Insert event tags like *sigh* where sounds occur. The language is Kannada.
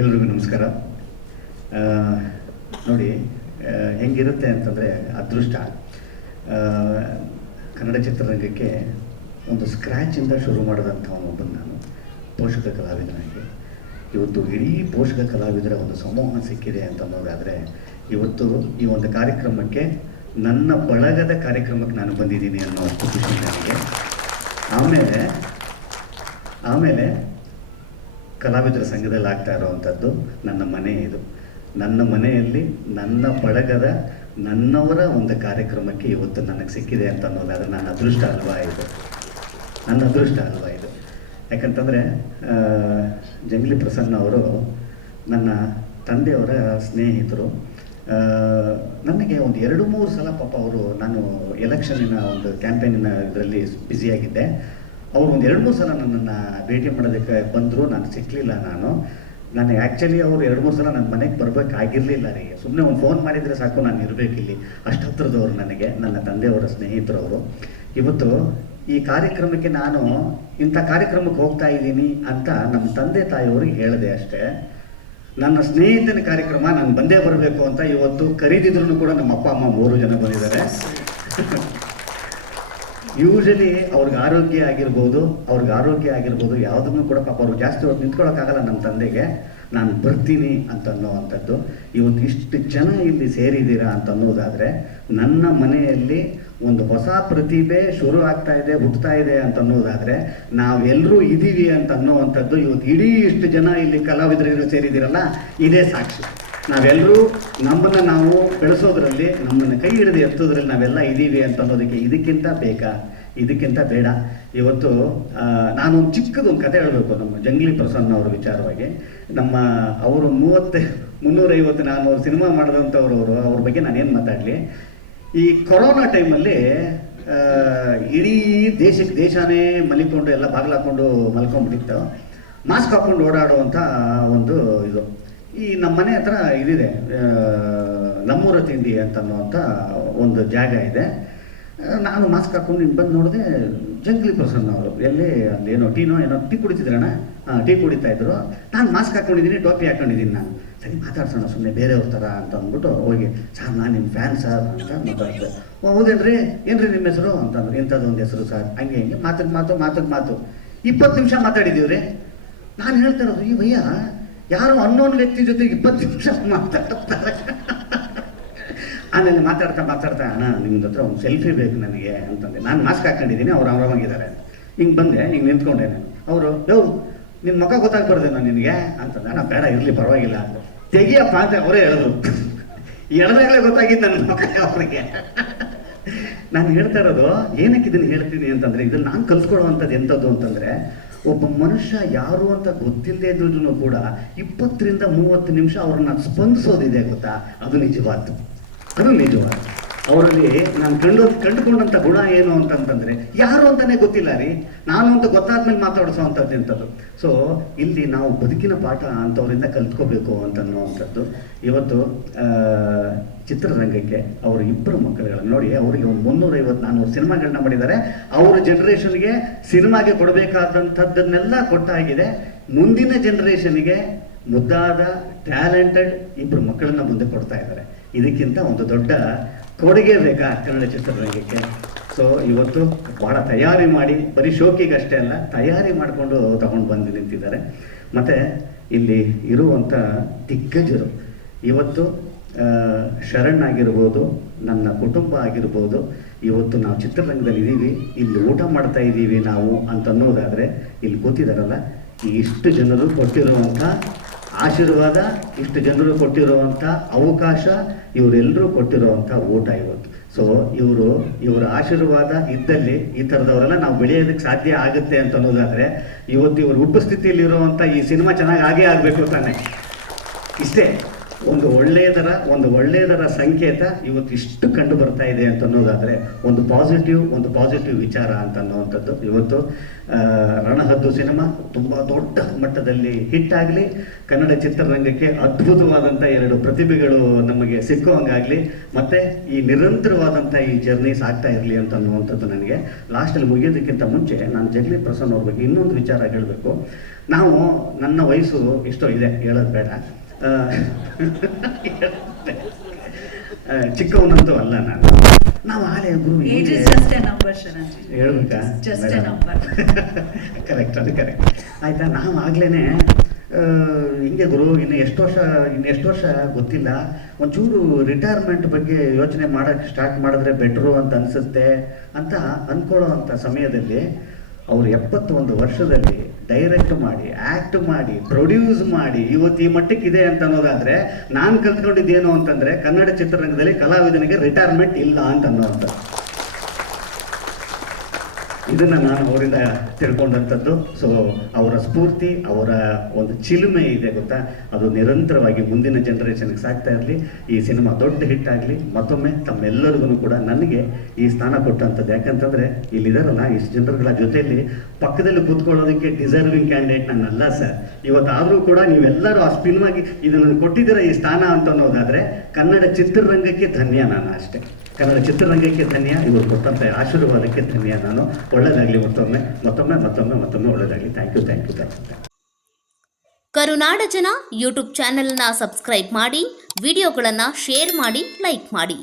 ಎಲ್ರಿಗೂ ನಮಸ್ಕಾರ. ನೋಡಿ ಹೆಂಗಿರುತ್ತೆ ಅಂತಂದರೆ ಅದೃಷ್ಟ. ಕನ್ನಡ ಚಿತ್ರರಂಗಕ್ಕೆ ಒಂದು ಸ್ಕ್ರ್ಯಾಚಿಂದ ಶುರು ಮಾಡಿದಂಥ ನಾನು, ಪೋಷಕ ಕಲಾವಿದನಾಗಿ. ಇವತ್ತು ಇಡೀ ಪೋಷಕ ಕಲಾವಿದರ ಒಂದು ಸಮೂಹ ಸಿಕ್ಕಿದೆ ಅಂತ ಅನ್ನೋದಾದರೆ, ಇವತ್ತು ಈ ಒಂದು ಕಾರ್ಯಕ್ರಮಕ್ಕೆ ನನ್ನ ಬಳಗದ ಕಾರ್ಯಕ್ರಮಕ್ಕೆ ನಾನು ಬಂದಿದ್ದೀನಿ ಅನ್ನೋ ಖುಷಿ ನನಗೆ. ಆಮೇಲೆ ಆಮೇಲೆ ಕಲಾವಿದರ ಸಂಘದಲ್ಲಿ ಆಗ್ತಾ ಇರುವಂಥದ್ದು ನನ್ನ ಮನೆ ಇದು. ನನ್ನ ಮನೆಯಲ್ಲಿ ನನ್ನ ಬಳಗದ ನನ್ನವರ ಒಂದು ಕಾರ್ಯಕ್ರಮಕ್ಕೆ ಇವತ್ತು ನನಗೆ ಸಿಕ್ಕಿದೆ ಅಂತ ಅನ್ನೋದಾದ್ರೆ ನನ್ನ ಅದೃಷ್ಟ ಅಲ್ವಾ ಇದು? ನನ್ನ ಅದೃಷ್ಟ ಅಲ್ವಾ ಇದು? ಯಾಕಂತಂದರೆ ಜಂಗ್ಲಿ ಪ್ರಸನ್ನ ಅವರು ನನ್ನ ತಂದೆಯವರ ಸ್ನೇಹಿತರು ನನಗೆ ಒಂದು ಎರಡು ಮೂರು ಸಲ ಪಾಪ ಅವರು ನಾನು ಎಲೆಕ್ಷನಿನ ಒಂದು ಕ್ಯಾಂಪೇನಿನ ಇದರಲ್ಲಿ ಬ್ಯುಸಿಯಾಗಿದ್ದೆ ಅವರು ಒಂದು ಎರಡು ಮೂರು ಸಲ ನನ್ನನ್ನು ಭೇಟಿ ಮಾಡೋದಕ್ಕೆ ಬಂದರು, ನಾನು ಸಿಕ್ಕಲಿಲ್ಲ ನಾನು. ನಾನು ಆ್ಯಕ್ಚುಲಿ ಅವರು ಎರಡು ಮೂರು ಸಲ ನನ್ನ ಮನೆಗೆ ಬರಬೇಕಾಗಿರಲಿಲ್ಲ ರೀ. ಸುಮ್ಮನೆ ಒಂದು ಫೋನ್ ಮಾಡಿದರೆ ಸಾಕು, ನಾನು ಇರಬೇಕಿಲ್ಲಿ. ಅಷ್ಟು ಹತ್ರದವರು ನನಗೆ, ನನ್ನ ತಂದೆಯವರ ಸ್ನೇಹಿತರವರು. ಇವತ್ತು ಈ ಕಾರ್ಯಕ್ರಮಕ್ಕೆ ನಾನು ಇಂಥ ಕಾರ್ಯಕ್ರಮಕ್ಕೆ ಹೋಗ್ತಾ ಇದ್ದೀನಿ ಅಂತ ನಮ್ಮ ತಂದೆ ತಾಯಿಯವ್ರಿಗೆ ಹೇಳಿದೆ ಅಷ್ಟೇ. ನನ್ನ ಸ್ನೇಹಿತನ ಕಾರ್ಯಕ್ರಮ, ನಾನು ಬಂದೇ ಬರಬೇಕು ಅಂತ ಇವತ್ತು ಕರೀದಿದ್ರು ಕೂಡ ನಮ್ಮ ಅಪ್ಪ, ಅಮ್ಮ ಮೂರು ಜನ ಬಂದಿದ್ದಾರೆ. ಯೂಶಲಿ ಅವ್ರಿಗೆ ಆರೋಗ್ಯ ಆಗಿರ್ಬೋದು, ಅವ್ರಿಗೆ ಆರೋಗ್ಯ ಆಗಿರ್ಬೋದು, ಯಾವುದನ್ನು ಕೂಡ ಪಾಪ ಅವ್ರು ಜಾಸ್ತಿ ಹೊತ್ತು ನಿಂತ್ಕೊಳ್ಳೋಕ್ಕಾಗಲ್ಲ ನಮ್ಮ ತಂದೆಗೆ. ನಾನು ಬರ್ತೀನಿ ಅಂತ ಅನ್ನೋವಂಥದ್ದು ಇವತ್ತು ಇಷ್ಟು ಜನ ಇಲ್ಲಿ ಸೇರಿದ್ದೀರಾ ಅಂತ ಅನ್ನೋದಾದರೆ ನನ್ನ ಮನೆಯಲ್ಲಿ ಒಂದು ಹೊಸ ಪ್ರತಿಭೆ ಶುರು ಆಗ್ತಾ ಇದೆ ಹುಟ್ಟುತ್ತಾ ಇದೆ ಅಂತ ಅನ್ನೋದಾದರೆ ನಾವೆಲ್ಲರೂ ಇದ್ದೀವಿ ಅಂತ ಅನ್ನೋವಂಥದ್ದು ಇವತ್ತು ಇಡೀ ಇಷ್ಟು ಜನ ಇಲ್ಲಿ ಕಲಾವಿದರಿಗೂ ಸೇರಿದ್ದೀರಲ್ಲ, ಇದೇ ಸಾಕ್ಷಿ. ನಾವೆಲ್ಲರೂ ನಮ್ಮನ್ನು ನಾವು ಬೆಳೆಸೋದ್ರಲ್ಲಿ, ನಮ್ಮನ್ನು ಕೈ ಹಿಡಿದು ಎತ್ತೋದ್ರಲ್ಲಿ ನಾವೆಲ್ಲ ಇದ್ದೀವಿ ಅಂತ ಅನ್ನೋದಕ್ಕೆ ಇದಕ್ಕಿಂತ ಬೇಕಾ? ಇದಕ್ಕಿಂತ ಬೇಡ. ಇವತ್ತು ನಾನೊಂದು ಚಿಕ್ಕದೊಂದು ಕತೆ ಹೇಳಬೇಕು ನಮ್ಮ ಜಂಗ್ಲಿ ಪ್ರಸನ್ನ ಅವರ ವಿಚಾರವಾಗಿ. ನಮ್ಮ ಅವರು ಮೂವತ್ತು, ಮುನ್ನೂರೈವತ್ತು ನಾನ್ನೂರು ಸಿನಿಮಾ ಮಾಡಿದಂಥವ್ರು ಅವರು, ಅವ್ರ ಬಗ್ಗೆ ನಾನೇನು ಮಾತಾಡಲಿ? ಈ ಕೊರೋನಾ ಟೈಮಲ್ಲಿ ಇಡೀ ದೇಶಕ್ಕೆ ದೇಶನೇ ಮಲಿಕೊಂಡು ಎಲ್ಲ ಬಾಗಿಲಾಕೊಂಡು ಮಲ್ಕೊಂಡ್ಬಿಟ್ಟಿತ್ತು. ಮಾಸ್ಕ್ ಹಾಕೊಂಡು ಓಡಾಡುವಂಥ ಒಂದು ಇದು. ಈ ನಮ್ಮ ಮನೆ ಹತ್ರ ಇದಿದೆ ನಮ್ಮೂರ ತಿಂಡಿ ಅಂತ ಅನ್ನುವಂಥ ಒಂದು ಜಾಗ ಇದೆ. ನಾನು ಮಾಸ್ಕ್ ಹಾಕೊಂಡು ಇನ್ನು ಬಂದು ನೋಡಿದೆ ಜಂಗ್ಲಿ ಪ್ರಸನ್ನ ಅವರು. ಎಲ್ಲಿ ಏನೋ ಟೀನೋ ಏನೋ ಟೀ ಕುಡಿತಿದ್ರಣ್ಣ ಟೀ ಕುಡಿತಾ ಇದ್ರು. ನಾನು ಮಾಸ್ಕ್ ಹಾಕೊಂಡಿದ್ದೀನಿ, ಟೋಪಿ ಹಾಕೊಂಡಿದ್ದೀನಿ ನಾನು. ಸರಿ, ಮಾತಾಡ್ಸೋಣ ಸುಮ್ಮನೆ ಬೇರೆಯವ್ರ ಥರ ಅಂತ ಅಂದ್ಬಿಟ್ಟು ಹೋಗಿ, ಸರ್, ನಾನು ನಿಮ್ಮ ಫ್ಯಾನ್ ಸರ್ ಅಂತ ಮಾತಾಡ್ತೆ ಹೌದೇನ್ರಿ? ಏನ್ರಿ ನಿಮ್ಮ ಹೆಸರು? ಅಂತಂದ್ರೆ ಇಂಥದ್ದು ಒಂದು ಹೆಸರು ಸರ್. ಹಂಗೆ ಹಿಂಗೆ, ಮಾತಿಗೆ ಮಾತು ಮಾತಿಗೆ ಮಾತು. ಇಪ್ಪತ್ತು ನಿಮಿಷ ಮಾತಾಡಿದ್ದೀವ್ರಿ. ನಾನು ಹೇಳ್ತಾ ಇರೋದು ಈ ಭಯ್ಯ ಯಾರೋ ಅನ್ನೋನ್ ವ್ಯಕ್ತಿ ಜೊತೆ ಇಪ್ಪತ್ತು ನಿಮಿಷ ಮಾತಾಡ್ತಾರೆ. ಆಮೇಲೆ ಮಾತಾಡ್ತಾ ಮಾತಾಡ್ತಾ, ಅಣ್ಣ, ನಿಮ್ದು ಹತ್ರ ಒಂದು ಸೆಲ್ಫಿ ಬೇಕು ನನಗೆ ಅಂತಂದೆ. ನಾನು ಮಾಸ್ಕ್ ಹಾಕೊಂಡಿದ್ದೀನಿ ಅವ್ರು ಆರಾಮಾಗಿದ್ದಾರೆ ಹಿಂಗೆ ಬಂದೆ, ಹಿಂಗೆ ನಿಂತ್ಕೊಂಡೆ ನಾನು. ಅವರು ಯೋ ನಿನ್ನ ಮುಖ ನಾನು ನಿನಗೆ? ಅಂತಂದೆ. ಅಣ್ಣ, ಬೇಡ, ಇರಲಿ, ಪರವಾಗಿಲ್ಲ ಅಂತ. ತೆಗಿಯಪ್ಪ ಅಂತ ಅವರೇ ಹೇಳಿದ್ರು ಎಳ್ದಾಗಲೇ ಗೊತ್ತಾಗಿದ್ದು ನನ್ನ ಮುಖ ಅವ್ರಿಗೆ. ನಾನು ಹೇಳ್ತಾ ಇರೋದು, ಏನಕ್ಕೆ ಇದನ್ನು ಹೇಳ್ತೀನಿ? ಅಂತಂದರೆ, ಇದನ್ನು ನಾನು ಕಲ್ತ್ಕೊಳ್ಳುವಂಥದ್ದು ಎಂಥದ್ದು ಅಂತಂದ್ರೆ ಒಬ್ಬ ಮನುಷ್ಯ ಯಾರು ಅಂತ ಗೊತ್ತಿಲ್ಲದೆ ಇದ್ರೂ ಕೂಡ ಇಪ್ಪತ್ತರಿಂದ ಮೂವತ್ತು ನಿಮಿಷ ಅವ್ರನ್ನ ಸ್ಪಂದಿಸೋದಿದೆ ಗೊತ್ತಾ? ಅದು ನಿಜವಾದ್ದು. ಅದು ನಿಜವಾದ ಅವರಲ್ಲಿ ನಾನು ಕಂಡು ಕಂಡುಕೊಂಡಂಥ ಗುಣ ಏನು ಅಂತಂತಂದರೆ, ಯಾರು ಅಂತಾನೆ ಗೊತ್ತಿಲ್ಲ ರೀ. ನಾನು ಅಂತ ಗೊತ್ತಾದ್ಮೇಲೆ ಮಾತಾಡಿಸೋವಂಥದ್ದು ಎಂಥದ್ದು. ಸೊ ಇಲ್ಲಿ ನಾವು ಬದುಕಿನ ಪಾಠ ಅಂಥವರಿಂದ ಕಲ್ತ್ಕೋಬೇಕು ಅಂತ ಅನ್ನುವಂಥದ್ದು ಇವತ್ತು ಚಿತ್ರರಂಗಕ್ಕೆ ಅವರ ಇಬ್ಬರು ಮಕ್ಕಳುಗಳನ್ನು ನೋಡಿ, ಅವರಿಗೆ ಒಂದು ಮುನ್ನೂರೈವತ್ತು ನಾನ್ನೂರು ಸಿನಿಮಾಗಳನ್ನ ಮಾಡಿದ್ದಾರೆ. ಅವರ ಜನ್ರೇಷನ್ಗೆ ಸಿನಿಮಾಗೆ ಕೊಡಬೇಕಾದಂಥದ್ದನ್ನೆಲ್ಲ ಕೊಟ್ಟಾಗಿದೆ. ಮುಂದಿನ ಜನ್ರೇಷನ್ಗೆ ಮುದ್ದಾದ ಟ್ಯಾಲೆಂಟೆಡ್ ಇಬ್ಬರು ಮಕ್ಕಳನ್ನ ಮುಂದೆ ಕೊಡ್ತಾ ಇದ್ದಾರೆ. ಇದಕ್ಕಿಂತ ಒಂದು ದೊಡ್ಡ ಕೊಡುಗೆ ಬೇಕಾ ಕನ್ನಡ ಚಿತ್ರರಂಗಕ್ಕೆ? ಸೊ ಇವತ್ತು ಬಹಳ ತಯಾರಿ ಮಾಡಿ, ಬರೀ ಶೋಕಿಗೆ ಅಷ್ಟೇ ಅಲ್ಲ, ತಯಾರಿ ಮಾಡಿಕೊಂಡು ತಗೊಂಡು ಬಂದು ನಿಂತಿದ್ದಾರೆ. ಮತ್ತು ಇಲ್ಲಿ ಇರುವಂಥ ದಿಗ್ಗಜರು, ಇವತ್ತು ಶರಣ್ ಆಗಿರ್ಬೋದು, ನನ್ನ ಕುಟುಂಬ ಆಗಿರ್ಬೋದು, ಇವತ್ತು ನಾವು ಚಿತ್ರರಂಗದಲ್ಲಿ ಇದ್ದೀವಿ ಇಲ್ಲಿ ಊಟ ಮಾಡ್ತಾ ಇದ್ದೀವಿ ನಾವು ಅಂತ ಅನ್ನೋದಾದರೆ ಇಲ್ಲಿ ಕೂತಿದಾರಲ್ಲ, ಇಷ್ಟು ಜನರು ಕೊಟ್ಟಿರುವಂಥ ಆಶೀರ್ವಾದ, ಇಷ್ಟು ಜನರು ಕೊಟ್ಟಿರುವಂಥ ಅವಕಾಶ ಇವರೆಲ್ಲರೂ ಕೊಟ್ಟಿರುವಂಥ ಊಟ ಇವತ್ತು. ಸೊ ಇವರು, ಇವರ ಆಶೀರ್ವಾದ ಇದ್ದಲ್ಲಿ ಈ ಥರದವರೆಲ್ಲ ನಾವು ಬೆಳೆಯೋದಕ್ಕೆ ಸಾಧ್ಯ ಆಗುತ್ತೆ ಅಂತ ಅನ್ನೋದಾದರೆ, ಇವತ್ತು ಇವರು ಉಪಸ್ಥಿತಿಯಲ್ಲಿ ಸ್ಥಿತಿಯಲ್ಲಿರುವಂಥ ಈ ಸಿನಿಮಾ ಚೆನ್ನಾಗಿ ಆಗೇ ಆಗಬೇಕು ತಾನೆ. ಇಷ್ಟೇ. ಒಂದು ಒಳ್ಳೆಯದರ ಒಂದು ಒಳ್ಳೆಯದರ ಸಂಕೇತ ಇವತ್ತು ಇಷ್ಟು ಕಂಡು ಬರ್ತಾ ಇದೆ ಅಂತ ಅನ್ನೋದಾದರೆ ಒಂದು ಪಾಸಿಟಿವ್ ಒಂದು ಪಾಸಿಟಿವ್ ವಿಚಾರ ಅಂತ ಅನ್ನುವಂಥದ್ದು ಇವತ್ತು ರಣಹದ್ದು ಸಿನಿಮಾ ತುಂಬ ದೊಡ್ಡ ಮಟ್ಟದಲ್ಲಿ ಹಿಟ್ ಆಗಲಿ, ಕನ್ನಡ ಚಿತ್ರರಂಗಕ್ಕೆ ಅದ್ಭುತವಾದಂಥ ಎರಡು ಪ್ರತಿಭೆಗಳು ನಮಗೆ ಸಿಕ್ಕುವಂಗಾಗಲಿ, ಮತ್ತು ಈ ನಿರಂತರವಾದಂಥ ಈ ಜರ್ನಿ ಸಾಗ್ತಾ ಇರಲಿ ಅಂತ ಅನ್ನುವಂಥದ್ದು ನನಗೆ. ಲಾಸ್ಟಲ್ಲಿ ಮುಗಿಯೋದಕ್ಕಿಂತ ಮುಂಚೆ ನಾನು ಜಗಲಿ ಪ್ರಸನ್ನ ಅವ್ರ ಬಗ್ಗೆ ಇನ್ನೊಂದು ವಿಚಾರ ಹೇಳಬೇಕು. ನಾವು, ನನ್ನ ವಯಸ್ಸು ಇಷ್ಟೋ ಇದೆ, ಹೇಳೋದು ಬೇಡ. ಚಿಕ್ಕವನಂತೂ ಅಲ್ಲ ನಾನು. ನಾವು ಆಲೆ ಗುರು. ಹೇಳ್ಬೇಕಾ. ಕರೆಕ್ಟ್ *laughs* ಅದು ಕರೆಕ್ಟ್ ಆಯ್ತಾ ನಾವು ಆಗ್ಲೇನೆ ಆ, ಹಿಂಗೆ ಗುರು ಇನ್ನು ಎಷ್ಟು ವರ್ಷ ಇನ್ನು ಎಷ್ಟು ವರ್ಷ ಗೊತ್ತಿಲ್ಲ. ಒಂಚೂರು ರಿಟೈರ್ಮೆಂಟ್ ಬಗ್ಗೆ ಯೋಚನೆ ಮಾಡೋಕ್ಕೆ ಸ್ಟಾರ್ಟ್ ಮಾಡಿದ್ರೆ ಬೆಟ್ರು ಅಂತ ಅನಿಸುತ್ತೆ ಅಂತ ಅಂದ್ಕೊಳ್ಳೋ ಅಂಥ ಸಮಯದಲ್ಲಿ ಅವರು ಎಪ್ಪತ್ತೊಂದು ವರ್ಷದಲ್ಲಿ ಡೈರೆಕ್ಟ್ ಮಾಡಿ ಆ್ಯಕ್ಟ್ ಮಾಡಿ ಪ್ರೊಡ್ಯೂಸ್ ಮಾಡಿ, ಇವತ್ತು ಈ ಮಟ್ಟಕ್ಕಿದೆ ಅಂತ ಅನ್ನೋದಾದ್ರೆ ನಾನು ಕಲ್ತ್ಕೊಂಡಿದ್ದೇನು ಅಂತಂದ್ರೆ ಕನ್ನಡ ಚಿತ್ರರಂಗದಲ್ಲಿ ಕಲಾವಿದನಿಗೆ ರಿಟೈರ್ಮೆಂಟ್ ಇಲ್ಲ ಅಂತ ಅನ್ನೋವಂಥದ್ದು ಇದನ್ನ ನಾನು ಅವರಿಂದ ತಿಳ್ಕೊಂಡಂಥದ್ದು. ಸೊ ಅವರ ಸ್ಫೂರ್ತಿ, ಅವರ ಒಂದು ಚಿಲುಮೆ ಇದೆ ಗೊತ್ತಾ? ಅದು ನಿರಂತರವಾಗಿ ಮುಂದಿನ ಜನರೇಷನ್ಗೆ ಸಾಕ್ತಾ ಇರಲಿ. ಈ ಸಿನಿಮಾ ದೊಡ್ಡ ಹಿಟ್ ಆಗಲಿ. ಮತ್ತೊಮ್ಮೆ ತಮ್ಮೆಲ್ಲರಿಗೂ ಕೂಡ ನನಗೆ ಈ ಸ್ಥಾನ ಕೊಟ್ಟಂಥದ್ದು. ಯಾಕಂತಂದ್ರೆ ಇಲ್ಲಿದ್ದಾರಲ್ಲ ಇಷ್ಟು ಜನರುಗಳ ಜೊತೆಯಲ್ಲಿ ಪಕ್ಕದಲ್ಲಿ ಕೂತ್ಕೊಳ್ಳೋದಕ್ಕೆ ಡಿಸರ್ವಿಂಗ್ ಕ್ಯಾಂಡಿಡೇಟ್ ನಾನಲ್ಲ ಸರ್ ಇವತ್ತಾದರೂ ಕೂಡ ನೀವೆಲ್ಲರೂ ಆ ಸ್ಪಿನ್ವಾಗಿ ಇದನ್ನು ಕೊಟ್ಟಿದ್ದೀರ ಈ ಸ್ಥಾನ ಅಂತ ಅನ್ನೋದಾದರೆ ಕನ್ನಡ ಚಿತ್ರರಂಗಕ್ಕೆ ಧನ್ಯ ನಾನು ಅಷ್ಟೇ. ಕನ್ನಡ ಚಿತ್ರರಂಗಕ್ಕೆ ಧನ್ಯ ಇವರು ಕೊಟ್ಟಂತೆ ಆಶೀರ್ವಾದಕ್ಕೆ ಧನ್ಯ. ನಾನು ಒಳ್ಳೇದಾಗಲಿ ಮತ್ತೊಮ್ಮೆ ಮತ್ತೊಮ್ಮೆ ಮತ್ತೊಮ್ಮೆ ಮತ್ತೊಮ್ಮೆ ಒಳ್ಳೆಯದಾಗಲಿ thank you thank you thank you ಕರುನಾಡ ಜನ ಯೂಟ್ಯೂಬ್ ಚಾನೆಲ್ನ ಸಬ್ಸ್ಕ್ರೈಬ್ ಮಾಡಿ, ವಿಡಿಯೋಗಳನ್ನು ಶೇರ್ ಮಾಡಿ ಲೈಕ್ ಮಾಡಿ.